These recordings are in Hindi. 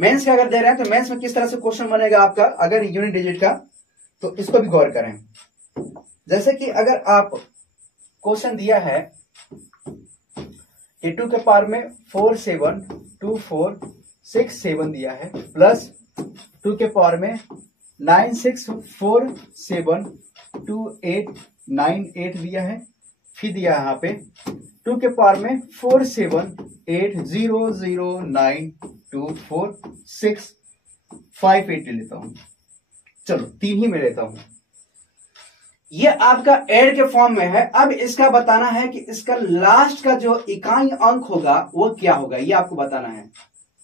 मेंस का अगर दे रहे हैं तो मेंस में किस तरह से क्वेश्चन बनेगा आपका अगर यूनिट डिजिट का, तो इसको भी गौर करें। जैसे कि अगर आप क्वेश्चन दिया है कि 2 के पावर में 4 7 2 4 6 7 दिया है, प्लस 2 के पावर में 9 6 4 7 2 8 9 8 दिया है। फिर दिया है यहाँ पे 2 के पावर में 4 7 8 0 0 9 2 4 6 5 8 ले लेता हूं। चलो 3 ही में लेता हूं। ये आपका ऐड के फॉर्म में है। अब इसका बताना है कि इसका लास्ट का जो इकाई अंक होगा वो क्या होगा, ये आपको बताना है।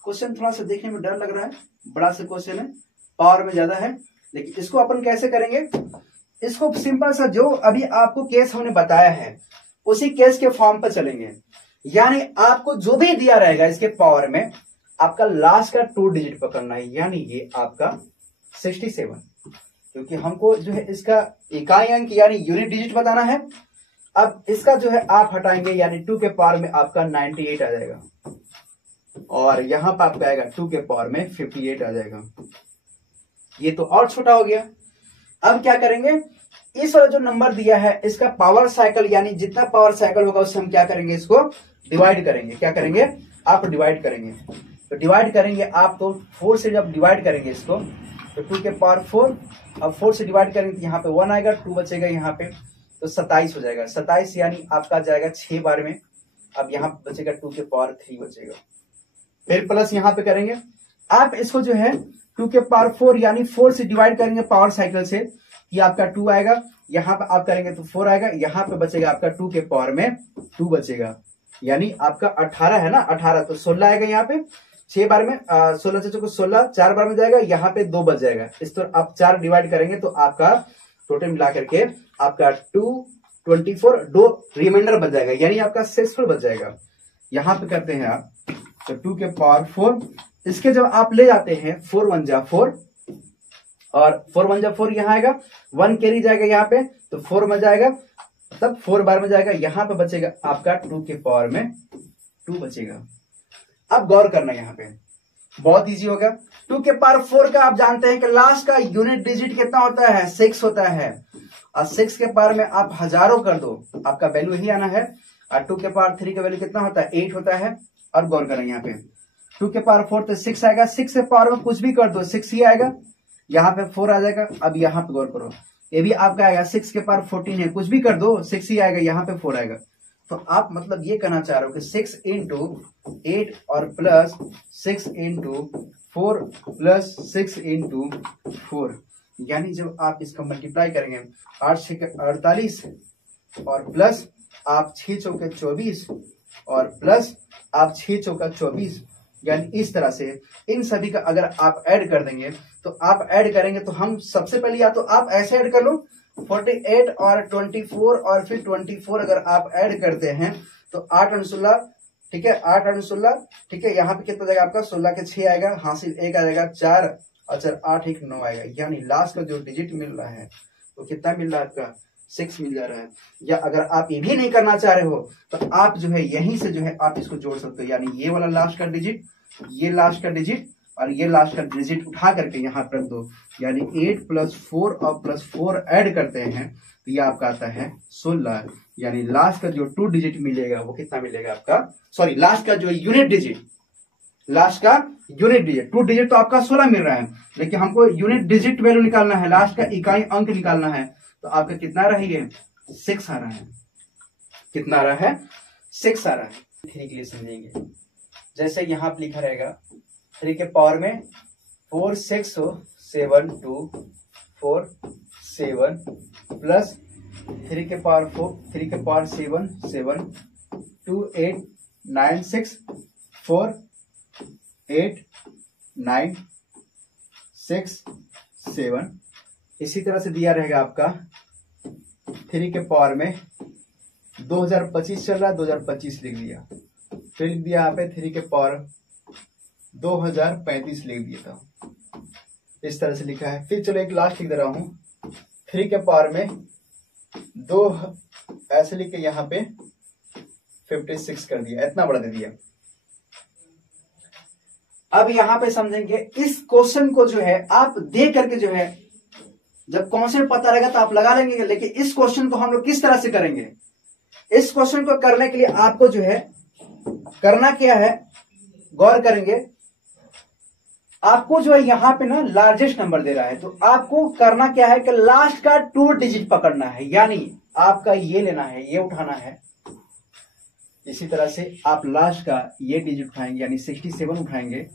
क्वेश्चन थोड़ा सा देखने में डर लग रहा है, बड़ा सा क्वेश्चन है, पावर में ज्यादा है, लेकिन इसको अपन कैसे करेंगे, इसको सिंपल सा जो अभी आपको केस हमने बताया है उसी केस के फॉर्म पर चलेंगे। यानी आपको जो भी दिया रहेगा इसके पावर में आपका लास्ट का 2 डिजिट पकड़ना है, यानी ये आपका 67, क्योंकि हमको जो है इसका इकाई अंक यानी यूनिट डिजिट बताना है। अब इसका जो है आप हटाएंगे, यानी 2 के पावर में आपका 98 आ जाएगा, और यहां पर आपका आएगा 2 के पावर में 58 आ जाएगा। ये तो और छोटा हो गया। अब क्या करेंगे, इस वाला जो नंबर दिया है इसका पावर साइकिल, यानी जितना पावर साइकिल होगा उससे हम क्या करेंगे, इसको डिवाइड करेंगे। क्या करेंगे, आप डिवाइड करेंगे। तो डिवाइड करेंगे आप, तो 4 से जब डिवाइड करेंगे इसको तो 2 के पावर 4, अब 4 से डिवाइड करेंगे तो यहाँ पे 1 आएगा, 2 बचेगा यहाँ पे, तो 27 हो जाएगा। 27 यानी आपका जाएगा 6 बार में। अब यहाँ बचेगा 2 के पावर 3 बचेगा। फिर प्लस यहाँ पे करेंगे आप इसको जो है 2 के पावर 4 यानी 4 से डिवाइड करेंगे पावर साइकिल से, ये आपका 2 आएगा। यहाँ पे आप करेंगे तो 4 आएगा, यहाँ पे बचेगा आपका 2 के पावर में 2 बचेगा, यानी आपका 18 है ना, 18 तो 16 आएगा यहाँ पे। 6 बार में 16 से 16 4 बार में जाएगा, यहाँ पे 2 बच जाएगा। इस तरह आप 4 डिवाइड करेंगे तो आपका टोटल मिला करके आपका 2 24 2 रिमाइंडर बच जाएगा, यानी आपका 6 बच जाएगा। यहाँ पे करते हैं आप तो 2 के पावर 4, इसके जब आप ले जाते हैं 4 1 जा 4, और 4 1 जा 4 यहाँ आएगा, 1 कैरी जाएगा यहाँ पे, तो 4 में जाएगा, तब 4 बार में जाएगा, यहाँ पे बचेगा आपका 2 के पावर में 2 बचेगा। अब गौर करना, यहाँ पे बहुत इजी होगा। 2 के पावर 4 का आप जानते हैं कि लास्ट का यूनिट डिजिट कितना होता है, 6 होता है, और 6 के पावर में आप हजारों कर दो, आपका वैल्यू ही आना है। और 2 के पावर 3 का वैल्यू कितना होता है, 8 होता है। और गौर करें यहाँ पे 2 के पावर 4 तो 6 आएगा, 6 के पावर में कुछ भी कर दो 6 ही आएगा, यहाँ पे 4 आ जाएगा। अब यहाँ पे गौर करो, ये भी आपका आएगा 6 के पावर 14 है, कुछ भी कर दो 6 ही आएगा, यहाँ पे 4 आएगा। तो आप मतलब ये कहना चाह रहे हो कि 6 इंटू 8 और प्लस 6 इंटू 4 प्लस 6 इंटू 4, यानी जब आप इसका मल्टीप्लाई करेंगे 8 6 48 और प्लस आप 6 चौके 24 और प्लस आप 6 चौका 24, यानी इस तरह से इन सभी का अगर आप ऐड कर देंगे तो आप ऐड करेंगे तो हम सबसे पहले या तो आप ऐसे ऐड कर लो 48 और 24 और फिर 24 अगर आप ऐड करते हैं तो 8 और 16, ठीक है, 8 और 16, ठीक है, यहाँ पे कितना जाएगा आपका 16 के 6 आएगा, हासिल 1 आ जाएगा 4 और 4 8 1 9 आएगा, यानी लास्ट का जो डिजिट मिल रहा है तो कितना मिल रहा है आपका 6 मिल जा रहा है। या अगर आप ये भी नहीं करना चाह रहे हो तो आप जो है यहीं से जो है आप इसको जोड़ सकते हो, यानी ये वाला लास्ट का डिजिट, ये लास्ट का डिजिट और ये लास्ट का डिजिट उठा करके यहाँ रख दो, यानी 8 + 4 और +4 ऐड करते हैं तो ये आपका आता है 16, यानी लास्ट का जो 2 डिजिट मिलेगा वो कितना मिलेगा आपका, सॉरी लास्ट का जो यूनिट डिजिट, लास्ट का यूनिट डिजिट 2 डिजिट तो आपका 16 मिल रहा है, लेकिन हमको यूनिट डिजिट वैल्यू निकालना है, लास्ट का इकाई अंक निकालना है, तो आपका कितना आ रहा है, ये 6 आ रहा है। कितना आ रहा है, 6 आ रहा है। 3 के लिए समझेंगे, जैसे यहाँ पे लिखा रहेगा 3 के पावर में 4 6 7 2 4 7 प्लस 3 के पावर 4 3 के पावर 7 7 2 8 9 6 4 8 9 6 7, इसी तरह से दिया रहेगा आपका 3 के पावर में 2025 चल रहा है, 2025 लिख दिया, फिर लिख दिया यहाँ पे 3 के पावर 2035 लिख दिया था, इस तरह से लिखा है। फिर चलो एक लास्ट लिख दे रहा हूं 3 के पावर में 2 ऐसे लिख के यहाँ पे 56 कर दिया, इतना बड़ा दे दिया। अब यहां पे समझेंगे इस क्वेश्चन को जो है आप देख करके जो है जब कॉन्सेप्ट पता रहेगा तो आप लगा लेंगे, लेकिन इस क्वेश्चन को हम लोग किस तरह से करेंगे, इस क्वेश्चन को करने के लिए आपको जो है करना क्या है, गौर करेंगे। आपको जो है यहां पे ना लार्जेस्ट नंबर दे रहा है, तो आपको करना क्या है कि लास्ट का 2 डिजिट पकड़ना है, यानी आपका ये लेना है, ये उठाना है। इसी तरह से आप लास्ट का ये डिजिट उठाएंगे यानी 67 उठाएंगे।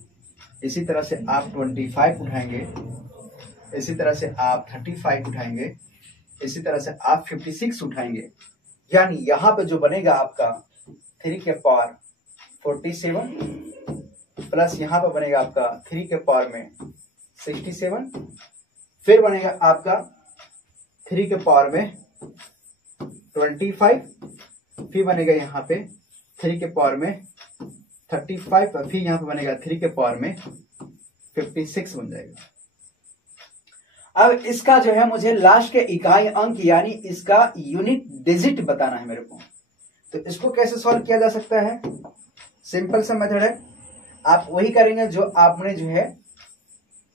इसी तरह से आप 25 उठाएंगे। इसी तरह से आप 35 उठाएंगे। इसी तरह से आप 56 उठाएंगे। यानी यहां पे जो बनेगा आपका 3 के पावर 47 प्लस यहां पे बनेगा आपका 3 के पावर में 67, फिर बनेगा आपका 3 के पावर में 25, फिर बनेगा यहाँ पे 3 के पावर में 35, फिर यहाँ पे बनेगा 3 के पावर में 56 बन जाएगा। अब इसका जो है मुझे लास्ट के इकाई अंक यानी इसका यूनिट डिजिट बताना है मेरे को। तो इसको कैसे सॉल्व किया जा सकता है, सिंपल सा मेथड है। आप वही करेंगे जो आपने जो है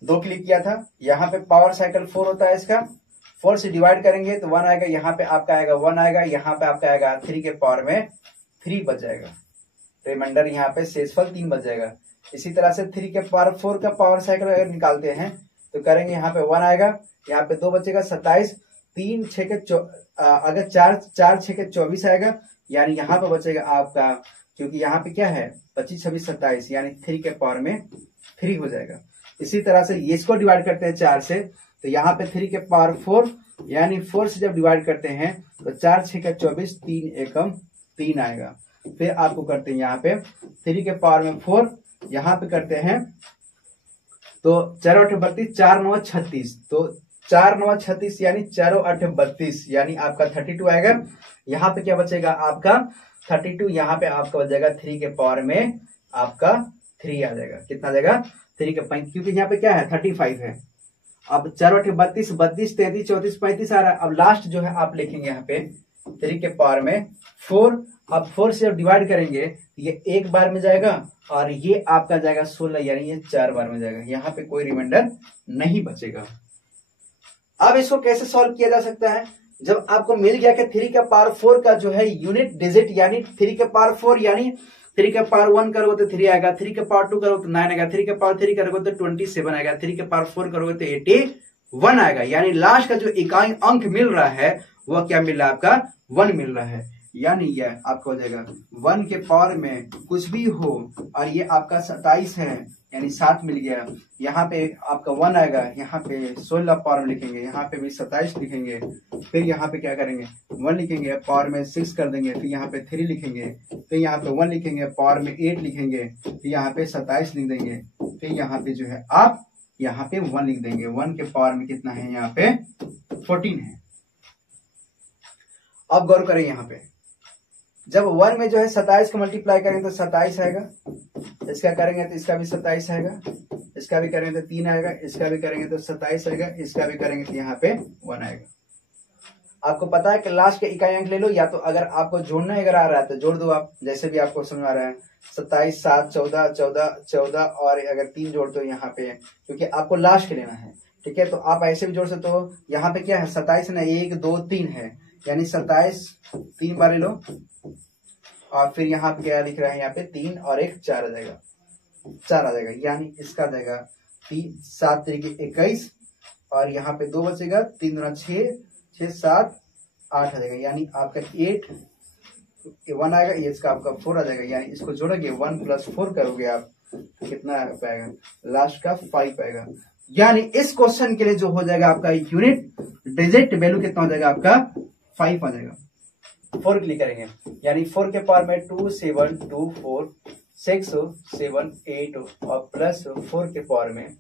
2 क्लिक किया था। यहाँ पे पावर साइकिल 4 होता है, इसका 4 से डिवाइड करेंगे तो 1 आएगा, यहाँ पे आपका आएगा 1 आएगा, यहाँ पे आपका आएगा 3 के पावर में 3 बच जाएगा, रिमाइंडर यहाँ पे शेषफल 3 बच जाएगा। इसी तरह से 3 के पावर 4 का पावर साइकिल अगर निकालते हैं तो करेंगे, यहाँ पे 1 आएगा, यहाँ पे 2 बचेगा 27, 3 6 के अगर 4 6 के 24 आएगा, यानी यहाँ पे बचेगा आपका, क्योंकि यहाँ पे क्या है 25 26 27, यानी 3 के पावर में 3 हो जाएगा। इसी तरह से इसको डिवाइड करते हैं 4 से, तो यहाँ पे 3 के पावर 4 यानी 4 से जब डिवाइड करते हैं तो 4 6 के 24, 3 एकम 3 आएगा। फिर आपको करते हैं यहाँ पे 3 के पावर में 4, यहाँ पे करते हैं तो 4 8 32, 4 9 36, तो 4 9 36 यानी 4 8 32, यानी आपका 32 आएगा। यहाँ पे क्या बचेगा आपका 32, यहाँ पे आपका बच जाएगा 3 के पावर में आपका 3 आ जाएगा। कितना आ जाएगा 3 के 5, क्योंकि यहाँ पे क्या है 35 है। अब 4 8 32, 32 33 34 35 आ रहा है। अब लास्ट जो है आप लिखेंगे यहाँ पे 3 के पावर में 4। अब 4 से जब डिवाइड करेंगे ये एक बार में जाएगा और ये आपका जाएगा 16, यानी ये 4 बार में जाएगा। यहाँ पे कोई रिमाइंडर नहीं बचेगा। अब इसको कैसे सॉल्व किया जा सकता है, जब आपको मिल गया कि 3 के पावर 4 का जो है यूनिट डिजिट यानी 3 के पावर 4 यानी 3 के पावर 1 करोगे तो 3 आएगा, 3 के पावर 2 करोगे तो 9 आएगा, 3 के पावर 3 करोगे तो 27 आएगा, 3 के पावर 4 करोगे तो 81 आएगा। यानी लास्ट का जो इकाई अंक मिल रहा है वह क्या मिल रहा है आपका 1 मिल रहा है। यानी यह आपका हो जाएगा 1 के पावर में कुछ भी हो, और ये आपका 27 है यानी 7 मिल गया। यहाँ पे आपका 1 आएगा, यहाँ पे 16 पावर में लिखेंगे, यहाँ पे भी 27 लिखेंगे, फिर यहाँ पे क्या करेंगे 1 लिखेंगे, पावर में 6 कर देंगे, फिर यहाँ पे 3 लिखेंगे, फिर यहाँ पे 1 लिखेंगे, पावर में 8 लिखेंगे, फिर यहाँ पे 27 लिख देंगे, फिर यहाँ पे जो है आप यहाँ पे 1 लिख देंगे। 1 के पावर में कितना है यहाँ पे 14 है। अब गौर करें, यहाँ पे जब 1 में जो है 27 को मल्टीप्लाई करेंगे तो 27 आएगा, इसका करेंगे तो इसका भी 27 आएगा, इसका भी करेंगे तो 3 आएगा, इसका भी करेंगे तो 27 आएगा, इसका भी करेंगे तो यहाँ पे 1 आएगा। आपको पता है कि लास्ट के इकाई अंक ले लो, या तो अगर आपको जोड़ना अगर आ रहा है तो जोड़ दो आप, जैसे भी आपको समझ आ रहा है। 27 7 14 14 14 और अगर 3 जोड़ दो यहाँ पे, क्योंकि आपको लास्ट के लेना है, ठीक है। तो आप ऐसे भी जोड़ सकते हो। यहाँ पे क्या है 27 ना 1 2 3 है, यानी 27 3 बार ले लो, और फिर यहाँ पे क्या लिख रहा है यहाँ पे 3 और 1 4 आ जाएगा, 4 आ जाएगा। यानी इसका आ जाएगा 3 7 तरीके 21, और यहाँ पे 2 बचेगा, 3 दूना 6 6 7 8 आ जाएगा, यानी आपका 8 1 आएगा, ये इसका आपका 4 आ जाएगा। यानी इसको जोड़ोगे 1 + 4 करोगे आप तो कितना पाएगा, लास्ट का 5 आएगा। यानी इस क्वेश्चन के लिए जो हो जाएगा आपका यूनिट डिजिट वैल्यू कितना हो जाएगा आपका 5 आ जाएगा। 4 क्लिक करेंगे, यानी 4 के पावर में 2 7 2 4 6 7 8 और प्लस 4 के पावर में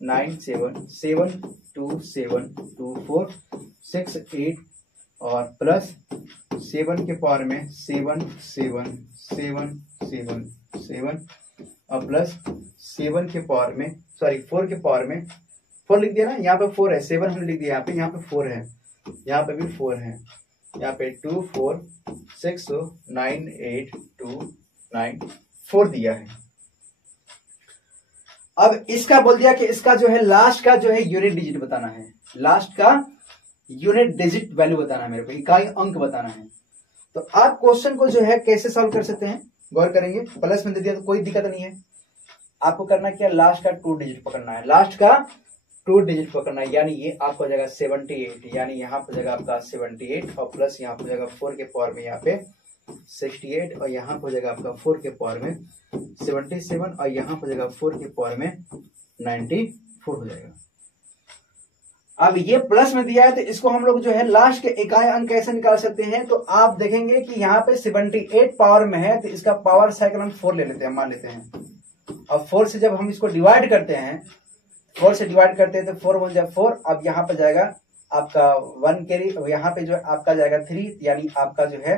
9 7 7 2 7 2 4 6 8 और प्लस 7 के पावर में 7 7 7 7 7 और प्लस 7 के पावर में 4 के पावर में 4 लिख दिया ना, यहाँ पे 4 है, 7 हमने लिख दिया, यहाँ पे 4 है, यहाँ पे भी 4 है, यहाँ पे 2 4 6 9 8 2 9 4 दिया है। अब इसका बोल दिया कि इसका जो है लास्ट का जो है यूनिट डिजिट बताना है, लास्ट का यूनिट डिजिट वैल्यू बताना है मेरे को, इकाई अंक बताना है। तो आप क्वेश्चन को जो है कैसे सॉल्व कर सकते हैं, गौर करेंगे। प्लस में दे दिया तो कोई दिक्कत नहीं है, आपको करना क्या, लास्ट का 2 डिजिट पकड़ना है, लास्ट का 2 डिजिट पकड़ना है। यानी ये आपको हो जाएगा 78, यानी यहाँ पर जाएगा आपका 78 और प्लस यहाँ पर जाएगा 4 के पावर में यहाँ पे 68 और यहाँ पर हो जाएगा आपका 4 के पावर में 77 और यहाँ पर जाएगा 4 के पावर में 94 हो जाएगा। अब ये प्लस में दिया है तो इसको हम लोग जो है लास्ट के इकाई अंक कैसे निकाल सकते हैं, तो आप देखेंगे कि यहाँ पे 78 पावर में है तो इसका पावर साइकिल हम 4 ले लेते हैं, मान लेते हैं। अब 4 से जब हम इसको डिवाइड करते हैं, 4 से डिवाइड करते हैं तो 4 1 जा 4, अब यहाँ पे जाएगा आपका 1 कैरी, यहाँ पे जो है आपका जाएगा 3, यानी आपका जो है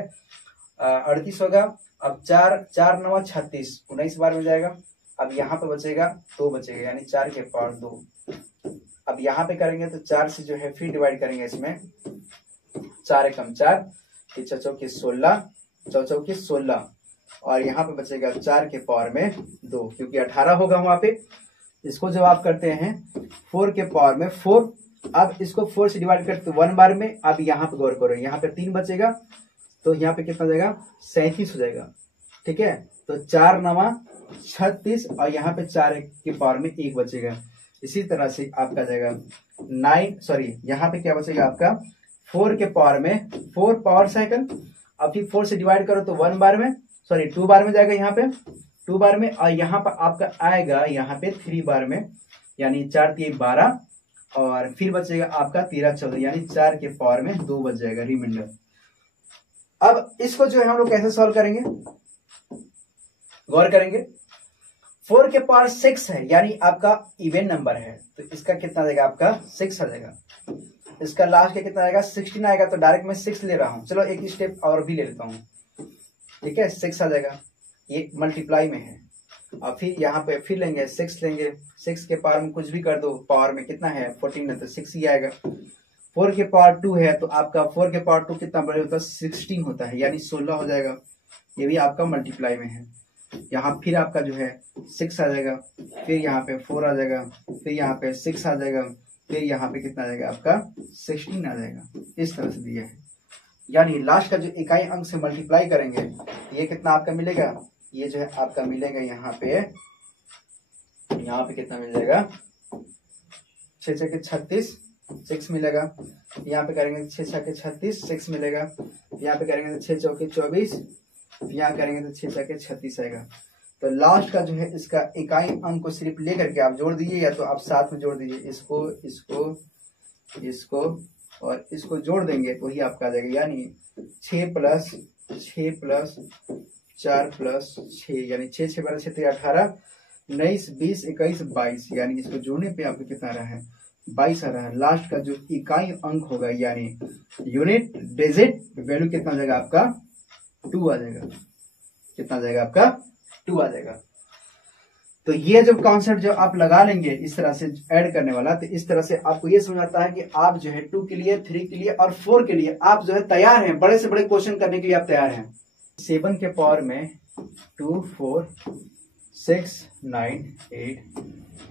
38 होगा। अब 4 9 36, 19 बार में जाएगा। अब यहाँ पे बचेगा 2 बचेगा, यानी 4 के पावर 2। अब यहाँ पे करेंगे तो 4 से जो है फिर डिवाइड करेंगे, इसमें 4 एकम 4, 3 चौके 16, 4 चौके 16 और यहाँ पे बचेगा 4 के पावर में 2, क्योंकि 18 होगा वहां पे। इसको जब आप करते हैं 4 के पावर में 4, अब इसको 4 से डिवाइड करते 1 बार में। अब यहाँ पे गौर करो, यहाँ पे 3 बचेगा तो यहाँ पे कितना जाएगा, 37 हो जाएगा, ठीक है। तो 4 9 36 और यहाँ पे 4 के पावर में 1 बचेगा। इसी तरह से आपका जाएगा 9, सॉरी यहाँ पे क्या बचेगा आपका 4 के पावर में 4 पावर साइकिल। अब फिर 4 से डिवाइड करो तो 1 बार में, सॉरी 2 बार में जाएगा, यहाँ पे 2 बार में और यहाँ पर आपका आएगा यहाँ पे 3 बार में, यानी 4 3 12 और फिर बचेगा आपका 13 14, यानी 4 के पावर में 2 बच जाएगा रिमाइंडर। अब इसको जो है हम लोग कैसे सॉल्व करेंगे, गौर करेंगे। 4 के पावर 6 है, यानी आपका इवन नंबर है, तो इसका कितना जाएगा आपका 6 आ जाएगा। इसका लास्ट का कितना आएगा 16 आएगा, तो डायरेक्ट मैं 6 ले रहा हूं। चलो एक स्टेप और भी ले लेता हूं, ठीक है। 6 आ जाएगा, ये मल्टीप्लाई में है। और फिर यहाँ पे फिर लेंगे 6 लेंगे, 6 के पावर में कुछ भी कर दो, पावर में कितना है 14 है तो 6 ही आएगा। 4 के पावर 2 है तो आपका 4 के पावर 2 कितना बड़े होता है 16 होता है, यानी 16 हो जाएगा। ये भी आपका मल्टीप्लाई में है। यहाँ फिर आपका जो है 6 आ जाएगा, फिर यहाँ पे 4 आ जाएगा, फिर यहाँ पे 6 आ जाएगा, फिर यहाँ पे कितना आ जाएगा आपका 16 आ जाएगा। इस तरह से दिया है, यानी लास्ट का जो इकाई अंक से मल्टीप्लाई करेंगे ये कितना आपका मिलेगा, ये जो है आपका मिलेगा यहाँ पे कितना मिल जाएगा 6 6 के 36 6 मिलेगा। यहाँ पे करेंगे 6 6 के 36 6 मिलेगा। यहाँ पे करेंगे तो 6 चौके 24, यहाँ करेंगे तो 6 6 के 36 आएगा। तो लास्ट का जो है इसका इकाई अंक को सिर्फ लेकर के आप जोड़ दीजिए, या तो आप साथ में जोड़ दीजिए, इसको इसको इसको और इसको जोड़ देंगे वही आपका आ जाएगा, यानी 6 प्लस 6 प्लस 4 प्लस 6, यानी 6 6 12 6 18 19 20 21 22, यानी इसको जोड़ने पे आपको कितना आ रहा है 22 आ रहा है। लास्ट का जो इकाई अंक होगा यानी यूनिट डिजिट वैल्यू कितना आ जाएगा आपका 2 आ जाएगा। कितना आ जाएगा आपका 2 आ जाएगा। तो ये जो कॉन्सेप्ट जो आप लगा लेंगे इस तरह से ऐड करने वाला, तो इस तरह से आपको ये समझ आता है कि आप जो है 2 के लिए 3 के लिए और 4 के लिए आप जो है तैयार हैं, बड़े से बड़े क्वेश्चन करने के लिए आप तैयार हैं। 7 के पावर में 2 4 6 9 8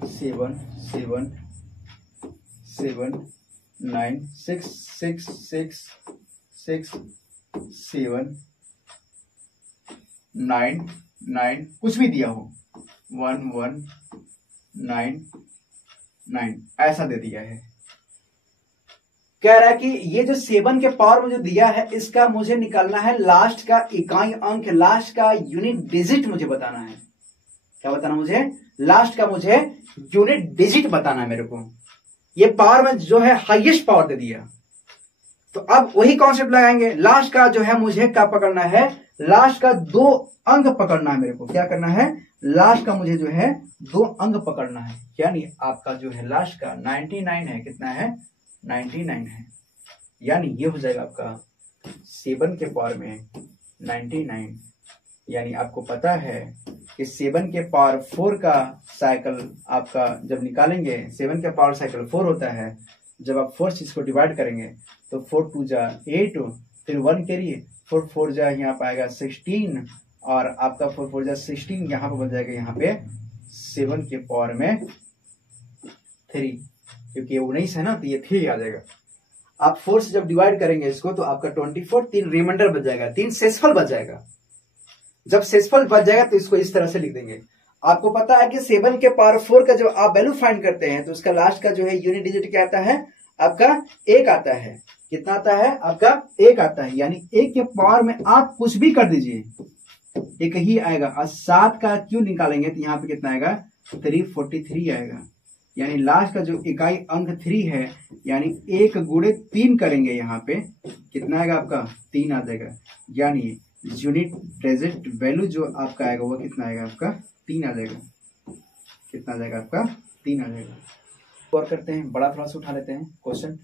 7 7 7 9 6 6 6 6 7 9 9 कुछ भी दिया हो 1 1 9 9 ऐसा दे दिया है। कह रहा है कि ये जो 7 के पावर में जो दिया है इसका मुझे निकालना है लास्ट का इकाई अंक, लास्ट का यूनिट डिजिट मुझे बताना है। क्या बताना मुझे, लास्ट का मुझे यूनिट डिजिट बताना है मेरे को। ये पावर में जो है हाईएस्ट पावर दे दिया, तो अब वही कॉन्सेप्ट लगाएंगे। लास्ट का जो है मुझे क्या पकड़ना है, लास्ट का 2 अंक पकड़ना है मेरे को। क्या करना है, लास्ट का मुझे जो है 2 अंक पकड़ना है, यानी आपका जो है लास्ट का 99 है, कितना है 99 है, यानी ये हो जाएगा आपका 7 के पावर में 99, यानी आपको पता है कि 7 के पावर 4 का साइकिल आपका जब निकालेंगे, 7 के पावर साइकिल 4 होता है। जब आप 4 चीज को डिवाइड करेंगे तो 4 2 जा 8, फिर 1 करिए 4 4 जा यहाँ पाएगा 16 और आपका 4 4 जा 16 यहाँ पे बन जाएगा यहाँ पे 7 के पावर में 3, क्योंकि ये 19 है ना, तो ये 3 आ जाएगा। आप 4 से जब डिवाइड करेंगे इसको तो आपका 24, 3 रिमाइंडर बच जाएगा, 3 शेषफल बच जाएगा। जब शेषफल बच जाएगा तो इसको इस तरह से लिख देंगे। आपको पता है कि 7 के पावर 4 का जब आप वैल्यू फाइंड करते हैं तो उसका लास्ट का जो है यूनिट डिजिट क्या आता है, आपका 1 आता है। कितना आता है आपका, 1 आता है। यानी 1 के पावर में आप कुछ भी कर दीजिए, एक ही आएगा। और 7 का क्यों निकालेंगे तो यहाँ पे कितना आएगा, 343 आएगा। यानी लास्ट का जो इकाई अंक 3 है, यानी 1 गुणे 3 करेंगे, यहाँ पे कितना आएगा आपका, 3 आ जाएगा। यानी यूनिट डिजिट वैल्यू जो आपका आएगा वो कितना आएगा आपका, 3 आ जाएगा। कितना आ जाएगा आपका, 3 आ जाएगा। और करते हैं, बड़ा थोड़ा सा उठा लेते हैं क्वेश्चन।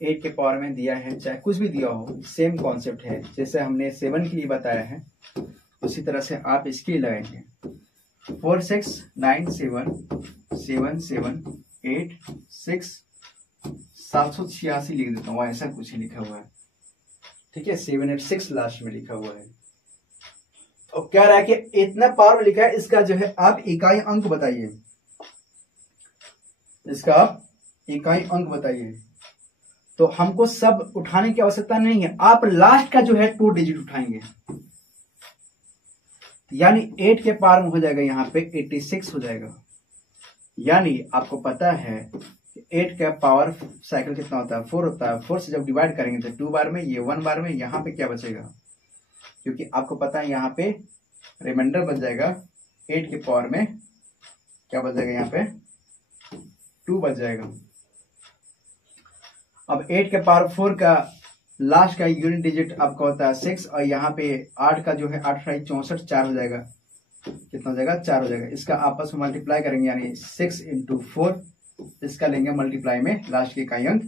8 के पावर में दिया है, चाहे कुछ भी दिया हो, सेम कॉन्सेप्ट है। जैसे हमने 7 के लिए बताया है उसी तरह से आप इसके लिए लगाएंगे। 4 6 9 7 7 7 8 6 786 लिख देता हूँ, ऐसा कुछ ही लिखा हुआ है, ठीक है। 786 लास्ट में लिखा हुआ है। तो क्या रहा है कि इतना पावर लिखा है, इसका जो है आप इकाई अंक बताइए, इसका आप इकाई अंक बताइए। तो हमको सब उठाने की आवश्यकता नहीं है, आप लास्ट का जो है 2 डिजिट उठाएंगे। यानी 8 के पावर में हो जाएगा यहाँ पे 86 हो जाएगा। यानी आपको पता है 8 का पावर साइकिल कितना होता है, 4 होता है। 4 से जब डिवाइड करेंगे तो 2 बार में, ये 1 बार में, यहाँ पे क्या बचेगा, क्योंकि आपको पता है यहाँ पे रिमाइंडर बच जाएगा। 8 के पावर में क्या बच जाएगा, यहाँ पे 2 बच जाएगा। अब 8 के पावर 4 का लास्ट का यूनिट डिजिट आपका होता है 6, और यहाँ पे 8 का जो है 8 64 4 हो जाएगा। कितना हो जाएगा, 4 हो जाएगा। इसका आपस में मल्टीप्लाई करेंगे, यानी 6 × 4, इसका लेंगे मल्टीप्लाई में लास्ट के इकाई अंक।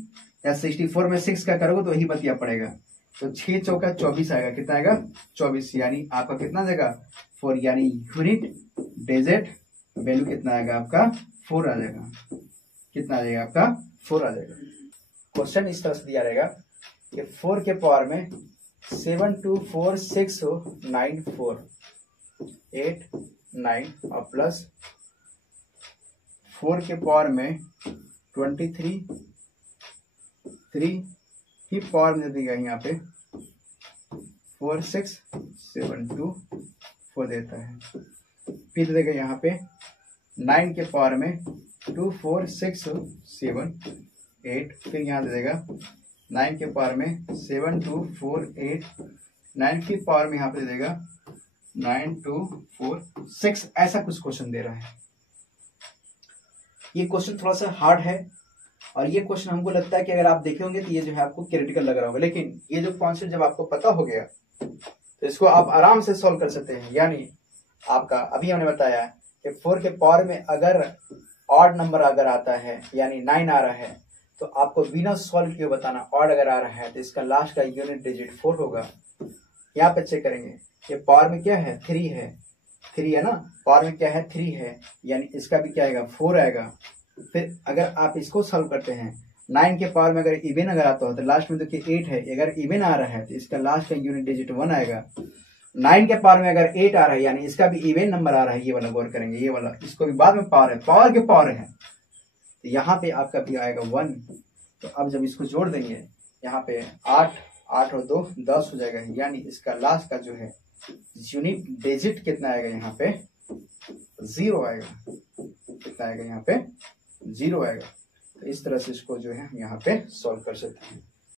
या 64 में 6 का करोगे तो वही बतिया पड़ेगा। तो 6 चौका 24 आएगा। कितना आएगा, 24। यानी आपका कितना जाएगा, 4। यानी यूनिट डिजिट वैल्यू कितना आएगा आपका, 4 आ जाएगा। कितना आ जाएगा आपका, 4 आ जाएगा। क्वेश्चन इस तरह से दिया रहेगा कि 4 के पावर में 7 2 4 6 9 4 8 9 और प्लस 4 के पावर में 23 3 ही पावर में देगा, यहाँ पे 4 6 7 2 4 देता है। फिर देगा यहाँ पे 9 के पावर में 2 4 6 7 8, फिर यहाँ दे देगा 9 के पावर में 7 2 4 8, 9 की पावर में यहाँ पे दे देगा 9 2 4 6। ऐसा कुछ क्वेश्चन दे रहा है। ये क्वेश्चन थोड़ा सा हार्ड है, और ये क्वेश्चन हमको लगता है कि अगर आप देखे होंगे तो ये जो है आपको क्रिटिकल लग रहा होगा, लेकिन ये जो कॉन्सेप्ट जब आपको पता हो गया तो इसको आप आराम से सॉल्व कर सकते हैं। यानी आपका अभी हमने बताया कि 4 के पावर में अगर ऑड नंबर अगर आता है, यानी 9 आ रहा है, तो आपको बिना सॉल्व किए बताना। ऑड अगर आ रहा है तो इसका लास्ट का यूनिट डिजिट 4 होगा। यहाँ पे चेक करेंगे, ये पावर में क्या है, 3 है, 3 है ना, पावर में क्या है, 3 है, यानी इसका भी क्या आएगा, 4 आएगा। फिर अगर आप इसको सॉल्व करते हैं, 9 के पावर में अगर इवन अगर आता हो तो लास्ट में देखिए 8 है, अगर इवन आ रहा है तो इसका लास्ट का यूनिट डिजिट 1 आएगा। 9 के पावर में अगर 8 आ रहा है, यानी इसका भी इवन नंबर आ रहा है, ये वाला गौर करेंगे, ये वाला, इसको भी बाद में पावर है, पावर के पावर है, तो यहाँ पे आपका भी आएगा 1। तो अब जब इसको जोड़ देंगे, यहाँ पे 8 8 और 2 10 हो जाएगा। यानी इसका लास्ट का जो है यूनिट डिजिट कितना आएगा, यहाँ पे 0 आएगा। कितना आएगा, यहाँ पे 0 आएगा। तो इस तरह से इसको जो है यहाँ पे सॉल्व कर सकते हैं।